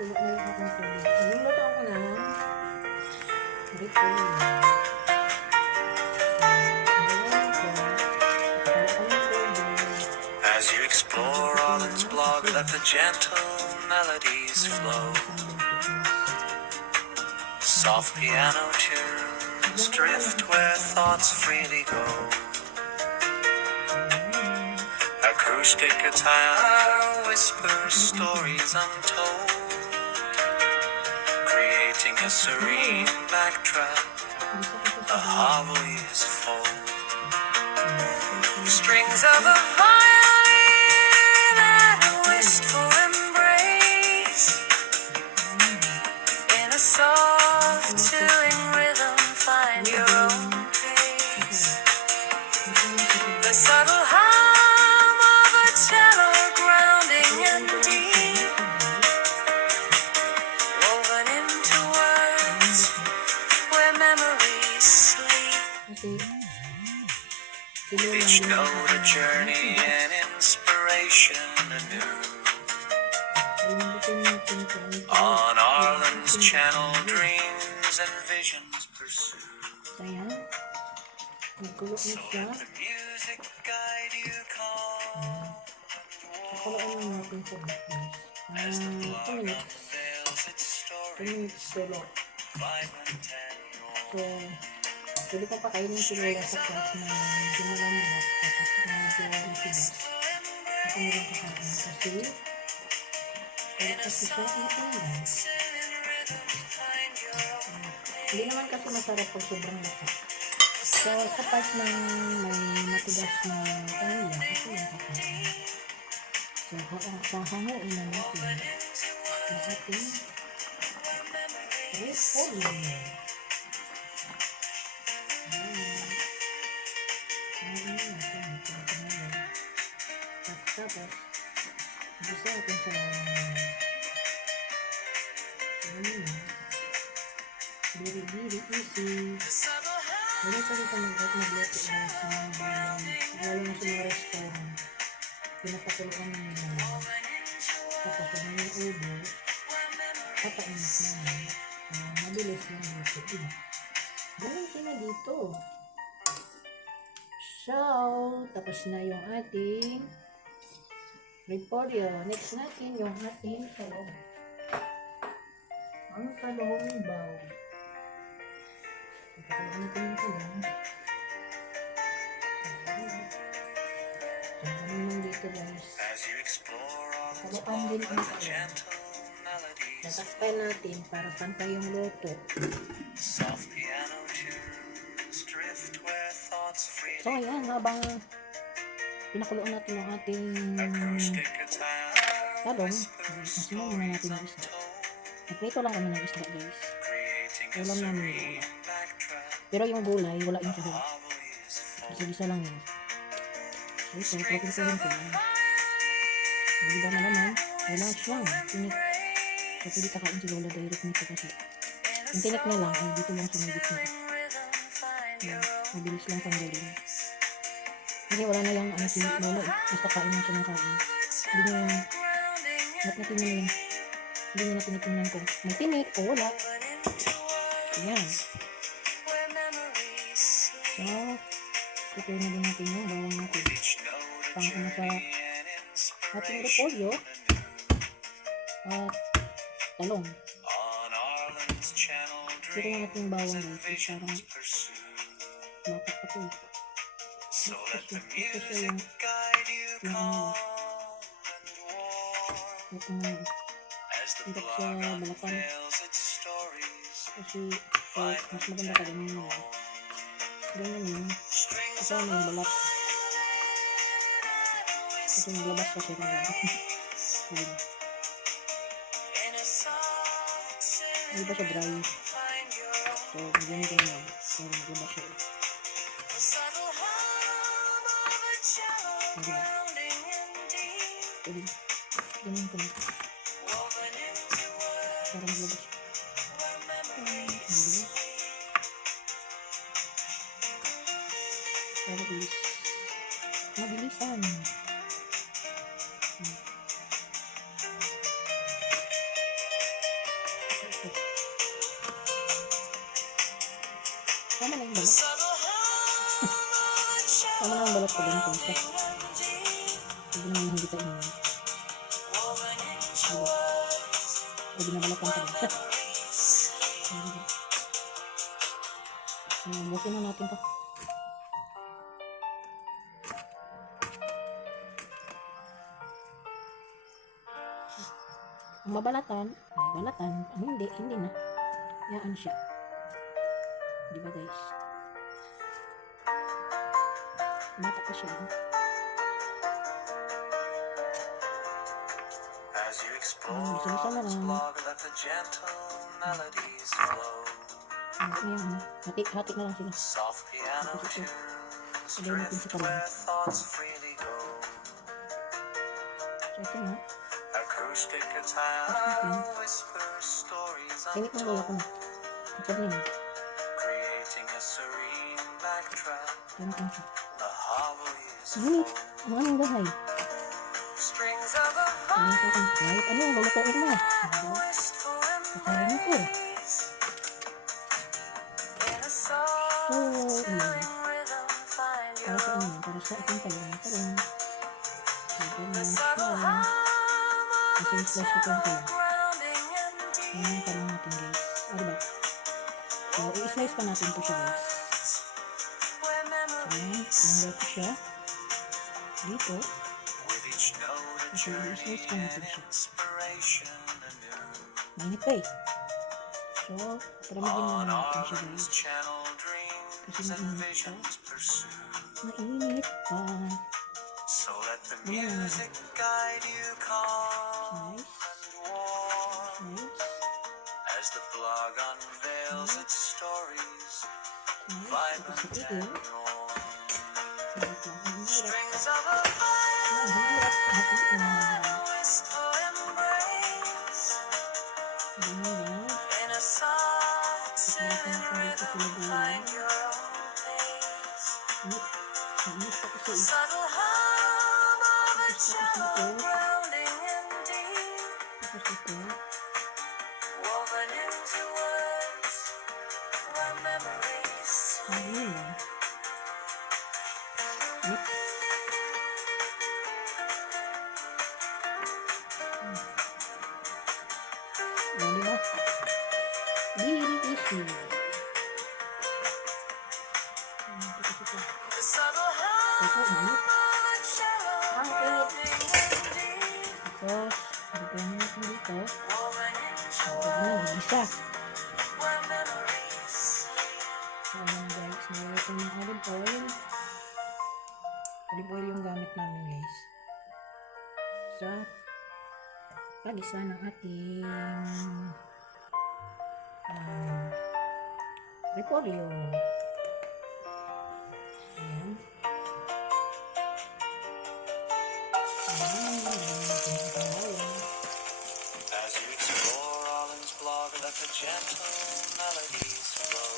Tulo na yung aking tubig. Luluto ako na repolyo. As you explore Arlen's blog, let the gentle melodies flow. Soft piano tunes drift where thoughts freely go. Acoustic guitar whispers stories untold, creating a serene backdrop, a harmonious fold. Strings of a violin and a wistful embrace, in a soft chilling rhythm find your own pace. The subtle hum of a cello grounding and deep, woven into words where memories sleep. Each note a journey and inspiration anew. On Arlen's channel, dreams and visions pursue. Ayan. Nagkulo na siya. The music guide you calm and Nakuloan lang natin sa business. 2 minutes. 2 minutes tulo. So, pwede ko pa kainin si Lola sa pot na medyo malambot. Tapos medyo matigas. Ako nilang kakain kasi kaya kasi siya matigas. Hindi naman kasi masarap pag sobrang lakas. So, sa part ng may matigas na uya, ako yung kakain. So, hanguin na natin ang ating repolyo. Tapos, gusto natin sa biri-biri, easy. Hindi pa rin ka magluto sa mga bayan. Lalo na sa mga restaurant. Pinapakuluan nila. Tapos kung may ubo, papainit naman. Mabilis lang dito. Ganun sila dito. So, tapos na yung ating repolyo. Next natin yung ating talong. Ang talong baw. Ipakuluan natin yung talong. So, ganun lang dito guys. Taluan din ang talong. Tatakpan natin para pantay yung luto. So ayan, habang pinakuluan natin yung ating talong, masunan muna natin yung isda. Nagprito lang kami ng isda guys. Ulam namin yung ulam. Pero yung gulay, wala yung sahog. Isa-isa lang yun. So ito, protein ko yan. Diba na naman, wala siyang tinik. So pwede kakain si Lola direct nito kasi yung tinik na lang ay dito lang sa may gitna. Mabilis lang tanggalin. Kasi wala na yung si Lola eh. Basta kain lang siya ng kain. Hindi niya yung natin na yan. Hindi niya natinitingnan kung may tinik o wala. Ayan. So, prepare na din natin yung bawang natin. Pang-ano sa ating repolyo at talong. Pero yung ating bawang guys, parang mapat pa ito eh. Ito siya yung ano hindi siya balakan kasi mas maganda ka ganyan yun ganyan yun kasi may balat kasi naglabas pa siya ng balat hindi ba siya dry so ganyan ganyan so naglabas siya ganyan ganyan ko na para maglabas mabilis mabilisan balot. Tama na ang balot ko din. Pwede naman hindi tayo naman. Pwede na balot ang tayo. Bukin na natin to. Ang babalatan, ay balatan. Ang hindi na. Yaan siya. Diba guys? Mata pa siya. As you explore this blog, let the gentle melodies flow. Ayan, hati na lang sila. Soft piano tunes drift where thoughts freely go. So ito na. Acoustic guitar whispers stories Init ng lola ko na. Ito na yun. creating a serene backdrop. Ito na siya. The harmony is Init. Ang aming bahay. strings of a Ano ito? Kahit ano, lulutuin mo. wistful Kakain ko. in a soft So, thrilling rhythm. Find para your sa ano, para sa ating talong-talong. Ito na siya. subtle hum Kasi of slice ko ito yung talong. grounding and deep. Ayan yung talong natin guys. O diba? So, i-slice pa natin ito siya guys. Where Ayan, memories tinanggal ko siya. Dito. with each note a Kasi journey i-slice pa and natin siya. inspiration anew. Mainit pa eh. So, paramigin On na natin siya Arlen's guys. channel, dreams Kasi and mainit pa. visions pursue. Mainit pa. So let the Ayan. music guide you calm Nice. and warm Nice. as the blog unveils its stories, Nice. vibrant Tapos ito and yun. warm. Wait lang. Ang hirap. Strings of a Ang hirap. violin, wistful embrace Ganyan. in a soft, Tapos serene natin ito dito rhythm. sila Find dulo. your own pace. Mainit pa kasi eh. Subtle hum of a Tapos cello ito. grounding in deep, Tapos ito. woven into words where memories Ayun lang. Mainit. O, diba? Very easy. Tapos ito. the subtle Ito, hum mainit. of a cello Ang init. grounding in deep, Tapos, lagyan natin dito. woven into Lagyan na, isa. where memories So, ayan guys, nalagyan ng olive oil. Olive oil yung gamit namin guys. Sa pag-isa ng ating repolyo. Ayan. Ayan, lagyan natin sa kawayan. as you explore Arlen's blog. Let the gentle melodies flow.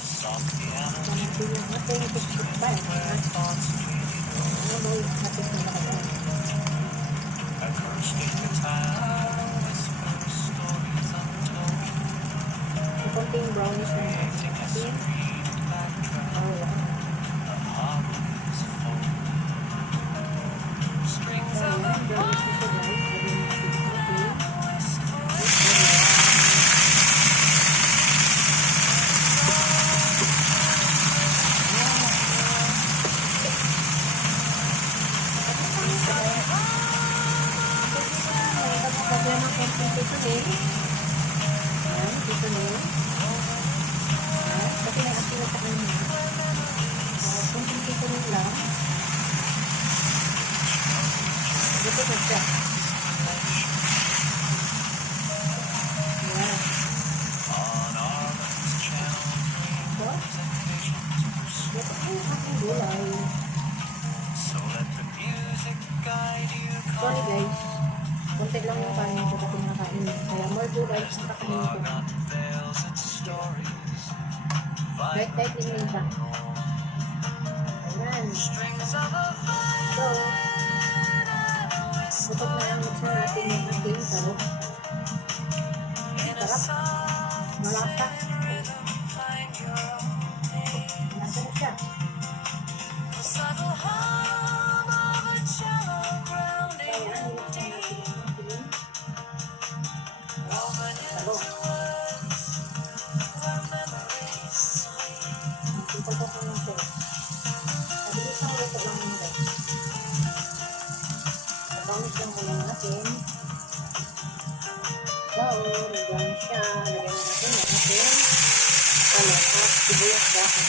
Soft piano Ito natin yung ating tiktikpan. where thoughts freely go. Ano ba yung ating pinakagawa? Acoustic guitar whispers stories untold, Yung konting brownies na creating a natin. serene backdrop. Oh, The harmonies fold. Strings so of a ayan, brownies na siya guys. Lagyan natin yung ating lagyan ng konting seasoning. Ayan, seasoning. Ayan, kasi may asin sa kanya. So, konting seasoning lang. Dito ko siya. Ayan. On Arlen's channel, So, dreams and visions pursue. dito ko yung ating gulay. So let the music guide you Sorry calm. guys. Konti lang yung kanin ko kasi nakain. Kaya more gulay sa kakainin ko. Blog unveils its stories, Kahit din minsan. Ayan. strings of a So, kapag naamit sa natin yung ating tarot. in a Sarap. soft Malasa. rhythm. siya. The subtle hum of a cello grounding Kaya, in nilagyan natin deep, yung ating woven talo. into words where memories sleep. Simple pa po lang siya. Mabilis lang luto lang yun guys. Pagkamis lang muna natin. So, nagyan siya. Lagyan na natin yung ating talo at sibuyas dahon.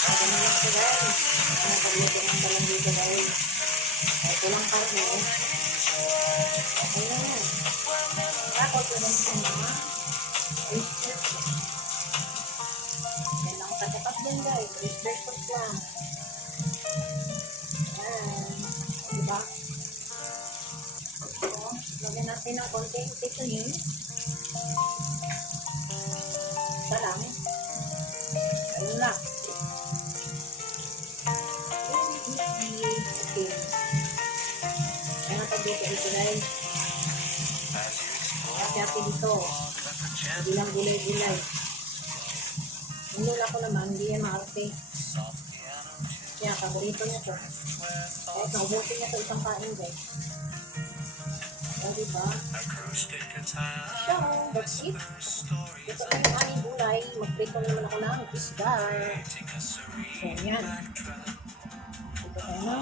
Lagyan na lang siya guys. Nagluto ng talang dito guys. Ito lang karne. Okay na yan. Tapos lagyan siya mga oyster sauce. Yan lang katapat din guys. Oyster sauce lang. Ayan. Diba? So, lagyan natin ng konting seasoning. Isa lang. Ayun lang. Okay. Ayan ang dito ito guys. As you explore Hati-hati dito. let the gentle Hindi lang gulay-gulay. Yung lola ko naman, hindi yan maarte. soft piano tune Kaya paborito niya to. where Kahit thoughts naubusin niya to isang kain guys. So, diba? acoustic guitar So, that's it. stories Ito na yung aming gulay. Magprito naman ako ng isda. creating a So, serene yan. backdrop. Ito tayo na.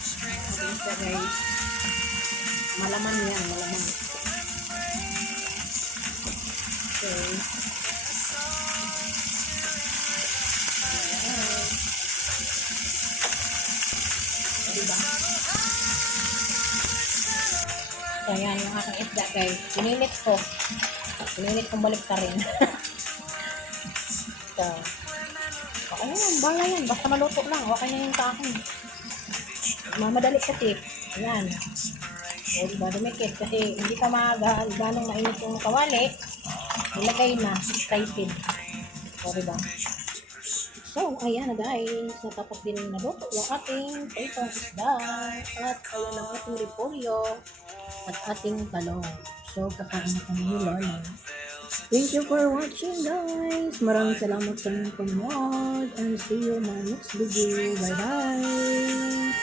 Strings Ito of isda guys. Malaman yan, malaman. Okay. Ayan. O, diba? So, yan yung aking isda guys. Pinilit ko. Pinilit kong balik ka rin. So, okay na yan. Bala yan. Basta maluto lang. Okay na yun sa akin. Mamadali kasi. Ayan. O, diba? Dumikit. Kasi hindi pa ganong mainit yung kawali. Nilagay na. Excited. O, diba? So, ayan na guys. Natapos din naluto yung ating pritong isda. At ayan ang ating repolyo. At ating talong. So, kakain na kami ni Lola. Thank you for watching guys. Maraming salamat sa inyong panonood. And see you in my next video. Bye-bye.